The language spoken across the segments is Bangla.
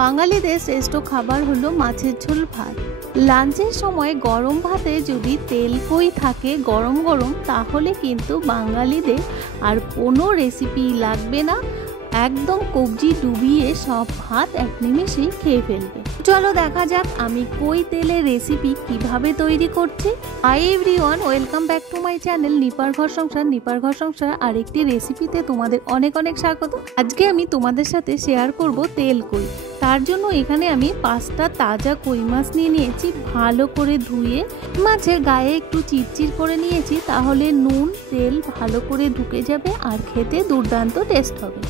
বাঙালিদের শ্রেষ্ঠ খাবার হলো মাছের ঝোল ভাত। লাঞ্চের সময় গরম ভাতে যদি তেল কই থাকে গরম গরম, তাহলে কিন্তু বাঙালিদের আর কোনো রেসিপি লাগবে না, একদম কবজি ডুবিয়ে সব ভাত এক নিমেষেই খেয়ে ফেলবে। চলো দেখা যাক আমি কই তেলের রেসিপি কিভাবে তৈরি করছি। Hi everyone, welcome back to my channel নিপার ঘর সংসার। নিপার ঘর সংসার আরেকটি রেসিপিতে তোমাদের অনেক অনেক স্বাগত। আজকে আমি তোমাদের সাথে শেয়ার করব তেল কই। তার জন্য এখানে আমি 5টা তাজা কই মাছ নিয়ে নিয়েছি, ভালো করে ধুয়ে মাছের গায়ে একটু চিরচির করে নিয়েছি, তাহলে নুন তেল ভালো করে ঢুকে যাবে আর খেতে দুর্দান্ত টেস্ট হবে।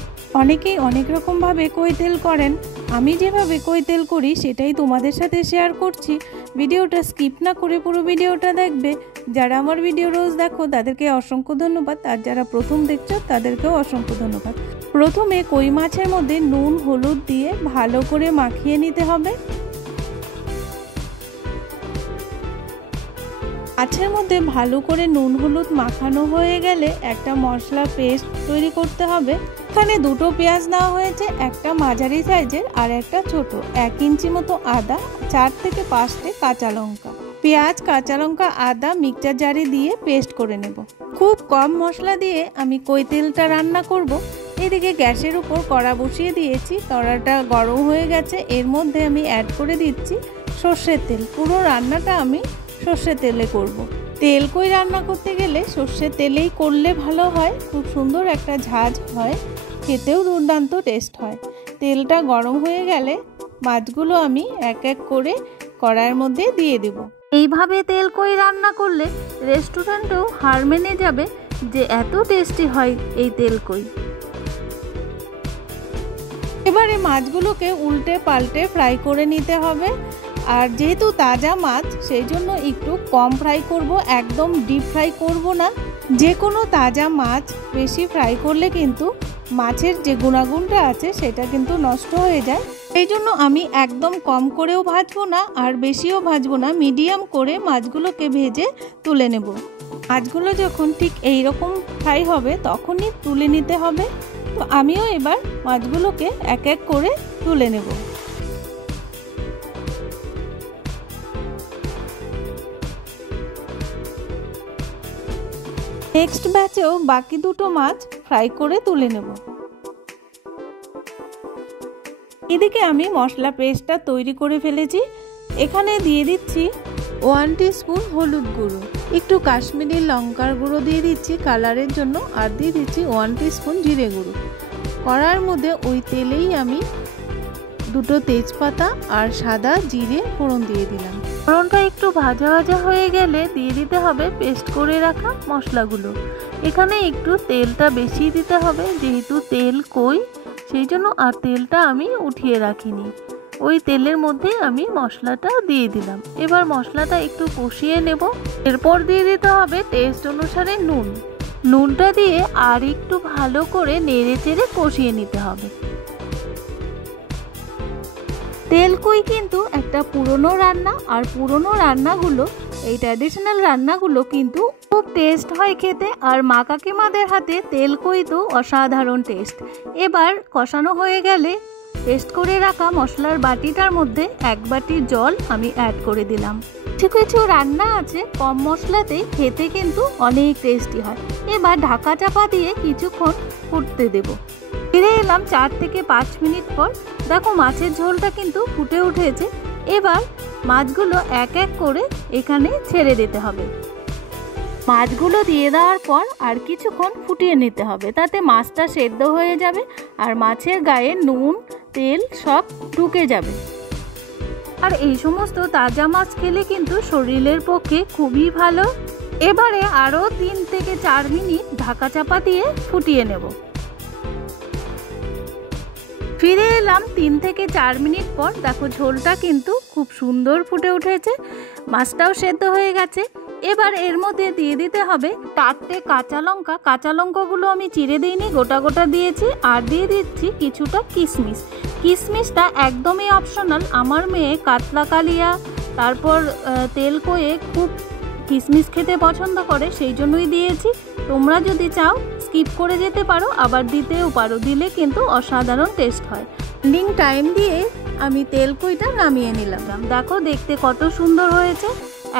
অনেকেই অনেক রকমভাবে কই তেল করেন, আমি যেভাবে কই তেল করি সেটাই তোমাদের সাথে শেয়ার করছি। ভিডিওটা স্কিপ না করে পুরো ভিডিওটা দেখবে। যারা আমার ভিডিও রোজ দেখো তাদেরকে অসংখ্য ধন্যবাদ, আর যারা প্রথম দেখছো তাদেরকেও অসংখ্য ধন্যবাদ। প্রথমে কই মাছের মধ্যে নুন হলুদ দিয়ে ভালো করে মাখিয়ে নিতে হবে। মাছের মধ্যে ভালো করে নুন হলুদ মাখানো হয়ে গেলে একটা মশলা পেস্ট তৈরি করতে হবে। এখানে 2টো পেঁয়াজ নেওয়া হয়েছে, একটা মাঝারি সাইজের আর একটা ছোট। 1 ইঞ্চি মতো আদা, 4 থেকে 5টে কাঁচা লঙ্কা। পেঁয়াজ কাঁচা লঙ্কা আদা মিক্সচার জারে দিয়ে পেস্ট করে নেব। খুব কম মশলা দিয়ে আমি কই তেলটা রান্না করব। এদিকে গ্যাসের উপর কড়া বসিয়ে দিয়েছি, কড়াটা গরম হয়ে গেছে। এর মধ্যে আমি অ্যাড করে দিচ্ছি সর্ষের তেল। পুরো রান্নাটা আমি সর্ষের তেলে করব। তেল কই রান্না করতে গেলে সর্ষের তেলেই করলে ভালো হয়, খুব সুন্দর একটা ঝাঁঝ হয়, খেতেও দুর্দান্ত টেস্ট হয়। তেলটা গরম হয়ে গেলে মাছগুলো আমি এক এক করে কড়াইয়ের মধ্যে দিয়ে দেব। এইভাবে তেল কই রান্না করলে রেস্টুরেন্টেও হার মেনে যাবে যে এত টেস্টি হয় এই তেল কই। এবারে মাছগুলোকে উল্টে পাল্টে ফ্রাই করে নিতে হবে। আর যেহেতু তাজা মাছ সেই জন্য একটু কম ফ্রাই করব, একদম ডিপ ফ্রাই করব না। যে কোনো তাজা মাছ বেশি ফ্রাই করলে কিন্তু মাছের যে গুণাগুণটা আছে সেটা কিন্তু নষ্ট হয়ে যায়। এই জন্য আমি একদম কম করেও ভাজবো না আর বেশিও ভাজবো না, মিডিয়াম করে মাছগুলোকে ভেজে তুলে নেব। মাছগুলো যখন ঠিক এই রকম ফ্রাই হবে তখনই তুলে নিতে হবে। তো আমিও এবার মাছগুলোকে এক এক করে তুলে নেব। নেক্সট ব্যাচেও বাকি 2টো মাছ ফ্রাই করে তুলে নেব। এদিকে আমি মশলা পেস্টটা তৈরি করে ফেলেছি। এখানে দিয়ে দিচ্ছি 1 টিস্পুন হলুদ গুঁড়ো, একটু কাশ্মীরি লঙ্কার গুঁড়ো দিয়ে দিচ্ছি কালারের জন্য, আর দিয়ে দিচ্ছি 1 টিস্পুন জিরে গুঁড়ো। কড়ার মধ্যে ওই তেলেই আমি 2টো তেজপাতা আর সাদা জিরে ফোড়ন দিয়ে দিলাম। ফোড়নটা একটু ভাজা ভাজা হয়ে গেলে দিয়ে দিতে হবে পেস্ট করে রাখা মশলাগুলো। এখানে একটু তেলটা বেশি দিতে হবে, যেহেতু তেল কই সেই জন্য, আর তেলটা আমি উঠিয়ে রাখিনি। ওই তেলের মধ্যে আমি মশলাটা দিয়ে দিলাম। এবার মশলাটা একটু কষিয়ে নেব। এরপর দিয়ে দিতে হবে টেস্ট অনুসারে নুন। নুনটা দিয়ে আর একটু ভালো করে নেড়ে চেড়ে কষিয়ে নিতে হবে। তেল কই কিন্তু একটা পুরনো রান্না, আর পুরনো রান্নাগুলো এই ট্র্যাডিশনাল রান্নাগুলো কিন্তু খুব টেস্ট হয় খেতে, আর মা কাকিমাদের হাতে তেল কই তো অসাধারণ টেস্ট। এবার কষানো হয়ে গেলে পেস্ট করে রাখা মশলার বাটিটার মধ্যে 1 বাটি জল আমি অ্যাড করে দিলাম। কিছু কিছু রান্না আছে কম মশলাতেই খেতে কিন্তু অনেক টেস্টি হয়। এবার ঢাকা চাপা দিয়ে কিছুক্ষণ ফুটতে দেব। ফিরে এলাম 4 থেকে 5 মিনিট পর। দেখো মাছের ঝোলটা কিন্তু ফুটে উঠেছে। এবার মাছগুলো এক এক করে এখানে ছেড়ে দিতে হবে। মাছগুলো দিয়ে দেওয়ার পর আর কিছুক্ষণ ফুটিয়ে নিতে হবে, তাতে মাছটা সেদ্ধ হয়ে যাবে আর মাছের গায়ে নুন তেল সব ঢুকে যাবে। আর এই সমস্ত তাজা মাছ খেলে কিন্তু শরীরের পক্ষে খুবই ভালো। এবারে আরও 3 থেকে 4 মিনিট ঢাকা চাপা দিয়ে ফুটিয়ে নেব। ফিরে এলাম 3 থেকে 4 মিনিট পর। দেখো ঝোলটা কিন্তু খুব সুন্দর ফুটে উঠেছে, মাছটাও সেদ্ধ হয়ে গেছে। এবার এর মধ্যে দিয়ে দিতে হবে 4টে কাঁচা লঙ্কা। কাঁচা লঙ্কাগুলো আমি চিড়ে দিইনি, গোটা গোটা দিয়েছি। আর দিয়ে দিচ্ছি কিছুটা কিশমিশ। কিশমিশটা একদমই অপশনাল। আমার মেয়ে কাতলা কালিয়া তারপর তেল কইয়ে খুব কিশমিশ খেতে পছন্দ করে, সেই জন্যই দিয়েছি। তোমরা যদি চাও স্কিপ করে যেতে পারো, আবার দিতেও পারো, দিলে কিন্তু অসাধারণ টেস্ট হয়। এন্ডিং টাইম দিয়ে আমি তেলকুইটা নামিয়ে নিলাম। দেখো দেখতে কত সুন্দর হয়েছে,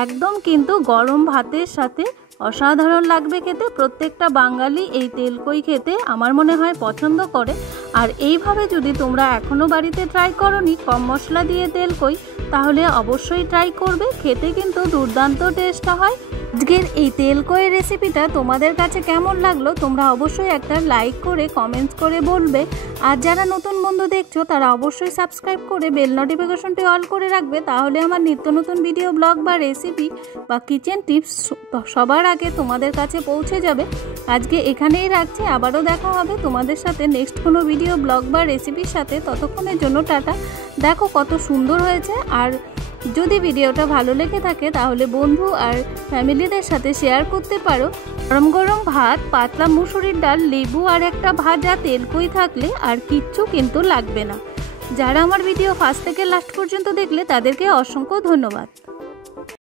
একদম কিন্তু গরম ভাতের সাথে অসাধারণ লাগবে খেতে। প্রত্যেকটা বাঙালি এই তেলকই খেতে আমার মনে হয় পছন্দ করে। আর এইভাবে যদি তোমরা এখনও বাড়িতে ট্রাই করোনি কম মশলা দিয়ে তেলকই, তাহলে অবশ্যই ট্রাই করবে, খেতে কিন্তু দুর্দান্ত টেস্ট হয়। আজকের এই তেলকইয়ের রেসিপিটা তোমাদের কাছে কেমন লাগলো তোমরা অবশ্যই একটা লাইক করে কমেন্টস করে বলবে। আর যারা নতুন বন্ধু দেখছো তারা অবশ্যই সাবস্ক্রাইব করে বেল নোটিফিকেশনটি অল করে রাখবে, তাহলে আমার নিত্য নতুন ভিডিও, ব্লগ বা রেসিপি বা কিচেন টিপস সবার আগে তোমাদের কাছে পৌঁছে যাবে। আজকে এখানেই রাখছি, আবারও দেখা হবে তোমাদের সাথে নেক্সট কোনো ভিডিও, ব্লগ বা রেসিপির সাথে। ততক্ষণের জন্য টাটা। দেখো কত সুন্দর হয়েছে। আর যদি ভিডিওটা ভালো লেগে থাকে তাহলে বন্ধু আর ফ্যামিলিদের সাথে শেয়ার করতে পারো। গরম গরম ভাত, পাতলা মুসুরির ডাল, লেবু আর একটা ভাজা তেলকই থাকলে আর কিচ্ছু কিন্তু লাগবে না। যারা আমার ভিডিও ফার্স্ট থেকে লাস্ট পর্যন্ত দেখলে তাদেরকে অসংখ্য ধন্যবাদ।